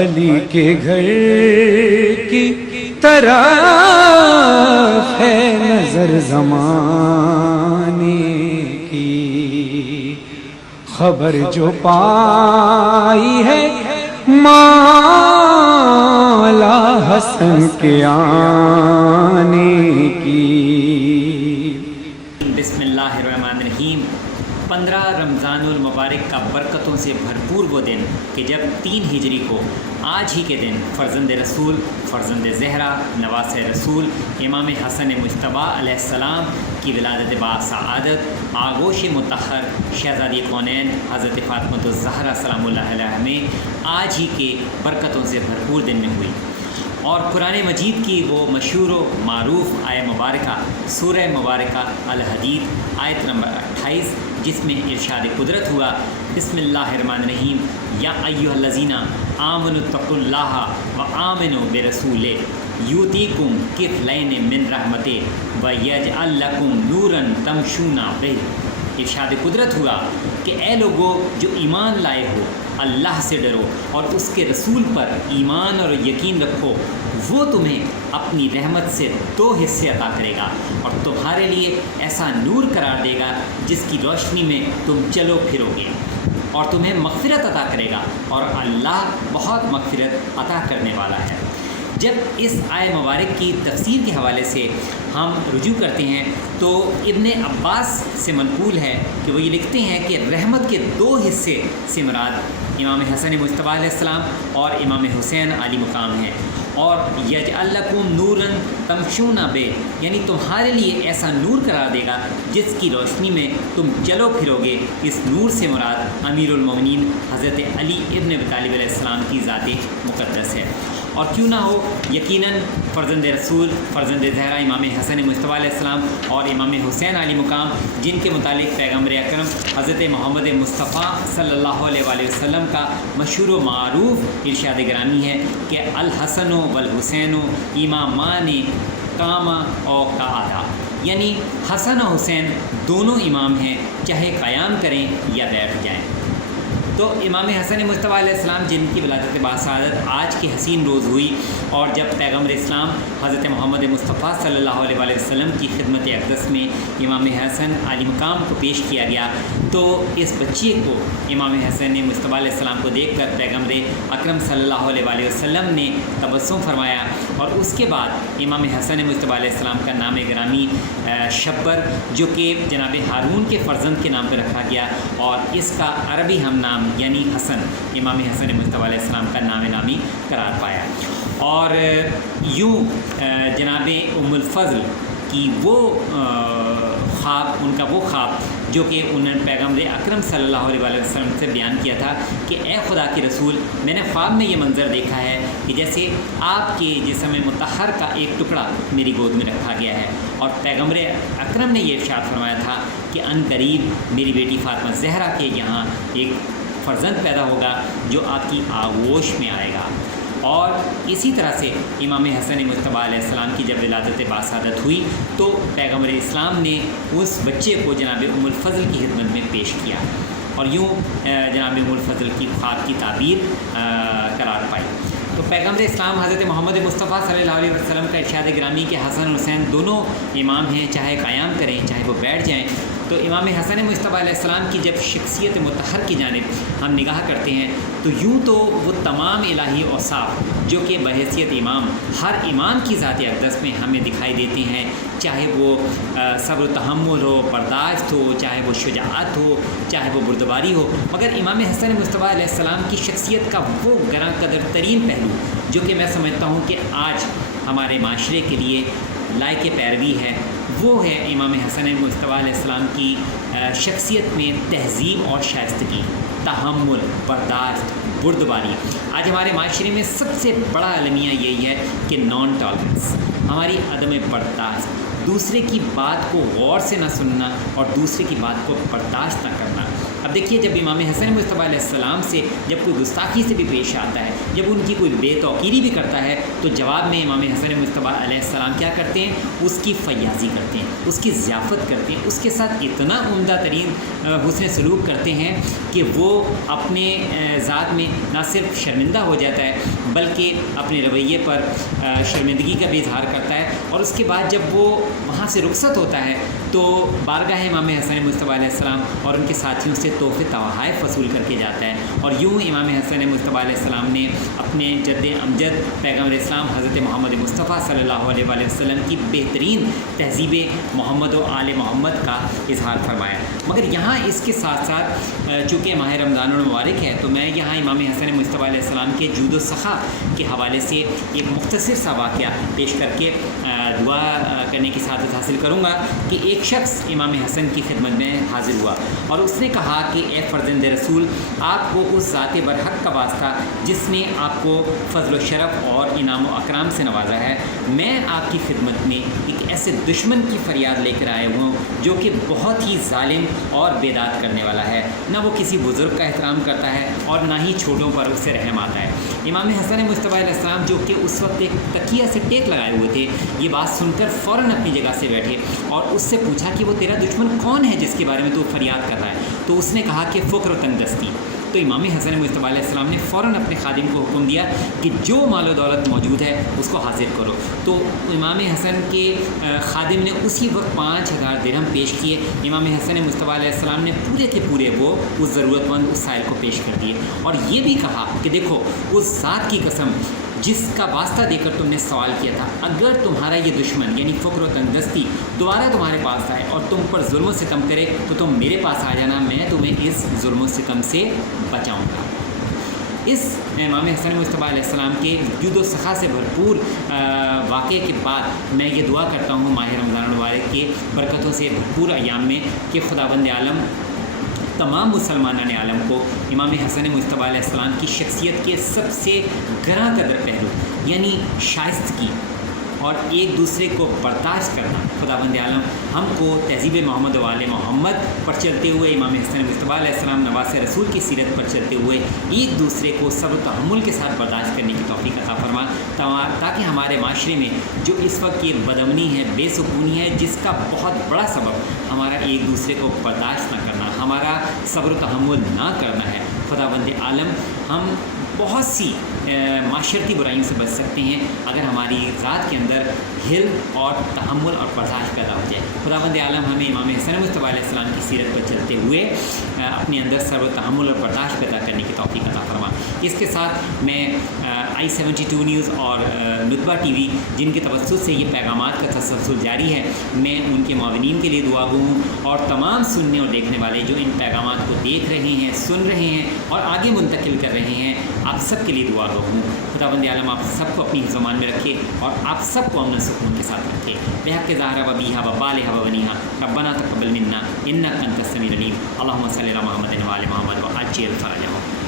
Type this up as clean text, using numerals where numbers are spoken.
علی کے گھر کی طرف ہے نظر زمانے کی، خبر جو پائی ہے مولا حسن کے آنے کی۔ بسم اللہ الرحمن الرحیم۔ 15 رمضان المبارک کا برکتوں سے بھرپور وہ دن کہ جب 3 ہجری کو آج ہی کے دن فرزند رسول، فرزند زہرا، نواس رسول امام حسن مجتبیٰ علیہ السلام کی ولادت باسعادت آغوش مطہر شہزادی کونین حضرت فاطمہ الزہرا سلام اللہ علیہ میں آج ہی کے برکتوں سے بھرپور دن میں ہوئی۔ اور قرآن مجید کی وہ مشہور و معروف آیہ مبارکہ سورہ مبارکہ الحدید آیت نمبر 28 جس میں ارشاد قدرت ہوا، بسم اللہ الرحمن الرحیم، یا ایھا الذین آمنوا اتقوا اللہ وآمنوا برسولہ یؤتیکم کفلین من رحمتہ ویجعل لکم نورا تمشون بہ۔ ارشاد قدرت ہوا کہ اے لوگو جو ایمان لائے ہو، اللہ سے ڈرو اور اس کے رسول پر ایمان اور یقین رکھو، وہ تمہیں اپنی رحمت سے 2 حصے عطا کرے گا اور تمہارے لیے ایسا نور قرار دے گا جس کی روشنی میں تم چلو پھرو گے، اور تمہیں مغفرت عطا کرے گا، اور اللہ بہت مغفرت عطا کرنے والا ہے۔ جب اس آیہ مبارک کی تفسیر کے حوالے سے ہم رجوع کرتے ہیں تو ابن عباس سے منقول ہے کہ وہ یہ لکھتے ہیں کہ رحمت کے 2 حصے سے مراد امام حسن مجتبیٰ علیہ السلام اور امام حسین علی مقام ہیں، اور یجعل لکم نورا تمشون بہ یعنی تمہارے لیے ایسا نور قرار دے گا جس کی روشنی میں تم چلو پھرو گے۔ اس نور سے مراد امیر المومنین حضرت علی ابن ابی طالب علیہ السلام کی ذات مقدس ہے۔ اور کیوں نہ ہو، یقیناً فرزند رسول، فرزند زہرا امام حسن مجتبیٰ علیہ السلام اور امام حسین علی مقام، جن کے متعلق پیغام اکرم حضرت محمد مصطفیٰ صلی اللہ علیہ وآلہ وسلم کا مشہور و معروف ارشاد گرامی ہے کہ الحسن والحسین امامان قاما او قعدا، یعنی حسن و حسین دونوں امام ہیں، چاہے قیام کریں یا بیٹھ جائیں۔ تو امام حسن مجتبیٰ علیہ السلام جن کی ولادت باسعادت آج کی حسین روز ہوئی، اور جب پیغمبر اسلام حضرت محمد مصطفیٰ صلی اللہ علیہ وآلہ وسلم کی خدمت اقدس میں امام حسن علی مقام کو پیش کیا گیا، تو اس بچے کو امام حسن مجتبیٰ علیہ السلام کو دیکھ کر پیغمبر اکرم صلی اللہ علیہ وآلہ وسلم نے تبسم فرمایا، اور اس کے بعد امام حسن مجتبیٰ علیہ السلام کا نام گرامی شبر، جو کہ جناب ہارون کے فرزند کے نام پر رکھا گیا، اور اس کا عربی ہم نام یعنی حسن امام حسن مجتبیٰ علیہ السلام کا نام نامی قرار پایا۔ اور یوں جناب ام الفضل کی وہ خواب، ان کا وہ خواب جو کہ انہوں نے پیغمبر اکرم صلی اللہ علیہ وآلہ وسلم سے بیان کیا تھا کہ اے خدا کے رسول، میں نے خواب میں یہ منظر دیکھا ہے کہ جیسے آپ کے جسم مطہر کا ایک ٹکڑا میری گود میں رکھا گیا ہے، اور پیغمبر اکرم نے یہ ارشاد فرمایا تھا کہ ان قریب میری بیٹی فاطمہ زہرا کے یہاں ایک فرزند پیدا ہوگا جو آپ کی آغوش میں آئے گا۔ اور اسی طرح سے امام حسن مجتبیٰ علیہ السلام کی جب ولادت باسعادت ہوئی تو پیغمبر اسلام نے اس بچے کو جناب ام الفضل کی خدمت میں پیش کیا، اور یوں جناب ام الفضل کی خواب کی تعبیر قرار پائی۔ تو پیغمبر اسلام حضرت محمد مصطفیٰ صلی اللہ علیہ وسلم کا ارشاد گرامی کہ حسن اور حسین دونوں امام ہیں، چاہے قیام کریں چاہے وہ بیٹھ جائیں۔ تو امام حسن مجتبیٰ علیہ السلام کی جب شخصیت مطہر کی جانب ہم نگاہ کرتے ہیں تو یوں تو وہ تمام الہی اوصاف جو کہ بحیثیت امام ہر امام کی ذات اقدس میں ہمیں دکھائی دیتے ہیں، چاہے وہ صبر و تحمل ہو، برداشت ہو، چاہے وہ شجاعت ہو، چاہے وہ بردباری ہو، مگر امام حسن مجتبیٰ علیہ السلام کی شخصیت کا وہ گراں قدر ترین پہلو جو کہ میں سمجھتا ہوں کہ آج ہمارے معاشرے کے لیے لائق پیروی ہے، وہ ہے امام حسن مجتبیٰ علیہ السلام کی شخصیت میں تہذیب اور شائستگی، تحمل، برداشت، بردباری۔ آج ہمارے معاشرے میں سب سے بڑا المیہ یہی ہے کہ نان ٹالرنس، ہماری عدم برداشت، دوسرے کی بات کو غور سے نہ سننا اور دوسرے کی بات کو برداشت نہ کرنا۔ اب اب دیکھیے جب امام حسن مصطفیٰ علیہ السلام سے جب کوئی گستاخی سے بھی پیش آتا ہے، جب ان کی کوئی بے توقیری بھی کرتا ہے، تو جواب میں امام حسن مصطفیٰ علیہ السلام کیا کرتے ہیں؟ اس کی فیاضی کرتے ہیں، اس کی ضیافت کرتے ہیں، اس کے ساتھ اتنا عمدہ ترین حسن سلوک کرتے ہیں کہ وہ اپنے ذات میں نہ صرف شرمندہ ہو جاتا ہے بلکہ اپنے رویے پر شرمندگی کا بھی اظہار کرتا ہے، اور اس کے بعد جب وہ وہاں سے رخصت ہوتا ہے تو بارگاہ امام حسن مصطفیٰ علیہ السلام اور ان کے ساتھیوں سے تحفے تحائف وصول کر کے جاتا ہے، اور یوں امام حسن مصطفیٰ علیہ السلام نے اپنے جد امجد پیغام اسلام حضرت محمد مصطفیٰ صلی اللہ علیہ وآلہ وسلم کی بہترین تہذیب محمد و آل محمد کا اظہار فرمایا۔ مگر یہاں اس کے ساتھ ساتھ چونکہ ماہ رمضان المبارک ہے تو میں یہاں امام حسن مصطفیٰ علیہ السلام کے جود و سخا کے حوالے سے ایک مختصر سا واقعہ پیش کر کے دعا کرنے کی سعادت حاصل کروں گا کہ ایک شخص امام حسن کی خدمت میں حاضر ہوا اور اس نے کہا کہ اے فرزند رسول، آپ کو اس ذات برحق کا واسطہ جس نے آپ کو فضل و شرف اور انعام و اکرام سے نوازا ہے، میں آپ کی خدمت میں ایک ایسے دشمن کی فریاد لے کر آئے ہوں جو کہ بہت ہی ظالم اور بیداد کرنے والا ہے، نہ وہ کسی بزرگ کا احترام کرتا ہے اور نہ ہی چھوٹوں پر اس سے رحم آتا ہے۔ امام حسن مصطفیٰ علیہ السلام جو کہ اس وقت ایک تکیہ سے ٹیک لگائے ہوئے تھے، یہ بات سن کر فوراً اپنی جگہ سے بیٹھے اور اس سے پوچھا کہ وہ تیرا دشمن کون ہے جس کے بارے میں تو فریاد کر رہا ہے؟ تو اس نے کہا کہ فقر و تنگ دستی۔ تو امام حسن مصطفیٰ علیہ السلام نے فوراً اپنے خادم کو حکم دیا کہ جو مال و دولت موجود ہے اس کو حاضر کرو۔ تو امام حسن کے خادم نے اسی وقت 5000 درہم پیش کیے۔ امام حسن مصطفیٰ علیہ السلام نے پورے کے پورے وہ اس ضرورت مند اس سائل کو پیش کر دیے، اور یہ بھی کہا کہ دیکھو اس ذات کی قسم جس کا واسطہ دے کر تم نے سوال کیا تھا، اگر تمہارا یہ دشمن یعنی فقر و تنگ دستی دوبارہ تمہارے پاس آئے اور تم پر ظلم و ستم کرے تو تم میرے پاس آ جانا، میں تمہیں اس ظلم و ستم سے بچاؤں گا۔ اس امام حسن مصطفیٰ علیہ السلام کے جود و سخا سے بھرپور واقعے کے بعد میں یہ دعا کرتا ہوں ماہ رمضان المبارک کے برکتوں سے بھرپور ایام میں کہ خداوند عالم تمام مسلمانان عالم کو امام حسن مصطفیٰ علیہ السلام کی شخصیت کے سب سے گراں قدر پہلو یعنی شائستگی اور ایک دوسرے کو برداشت کرنا، خداوند عالم ہم کو تہذیب محمد و آل محمد پر چلتے ہوئے، امام حسن مصطفیٰ علیہ السلام نواس رسول کی سیرت پر چلتے ہوئے ایک دوسرے کو صبر و تحمل کے ساتھ برداشت کرنے کی توفیق عطا فرما، تاکہ ہمارے معاشرے میں جو اس وقت یہ بدامنی ہے، بے سکونی ہے، جس کا بہت بڑا سبب ہمارا ایک دوسرے کو برداشت نہ کرنا، ہمارا صبر و تحمل نہ کرنا ہے۔ خداوند عالم ہم بہت سی معاشرتی برائیوں سے بچ سکتے ہیں اگر ہماری ذات کے اندر حلم اور تحمل اور برداشت پیدا ہو جائے۔ خداوند عالم ہمیں امام حسن مصطفیٰ علیہ السلام کی سیرت پر چلتے ہوئے اپنے اندر صبر و تحمل اور برداشت پیدا کرنے کی توفیق عطا فرما۔ اس کے ساتھ میں i72 نیوز اور ندبہ ٹی وی جن کے توسط سے یہ پیغامات کا تسلسل جاری ہے، میں ان کے معاونین کے لیے دعا گو ہوں، اور تمام سننے اور دیکھنے والے جو ان پیغامات کو دیکھ رہے ہیں، سن رہے ہیں اور آگے منتقل کر رہے ہیں، آپ سب کے لیے دعا گو ہوں۔ خداوند عالم آپ سب کو اپنی زمان میں رکھے اور آپ سب کو امن و سکون کے ساتھ رکھے۔ بحق ظاہرہ و بیہا و بالہا و بنیہا ربنا تقبل منا انک انت السمیع العلیم۔ اللہم صلی علی محمد و آل محمد و عجل فرجہم۔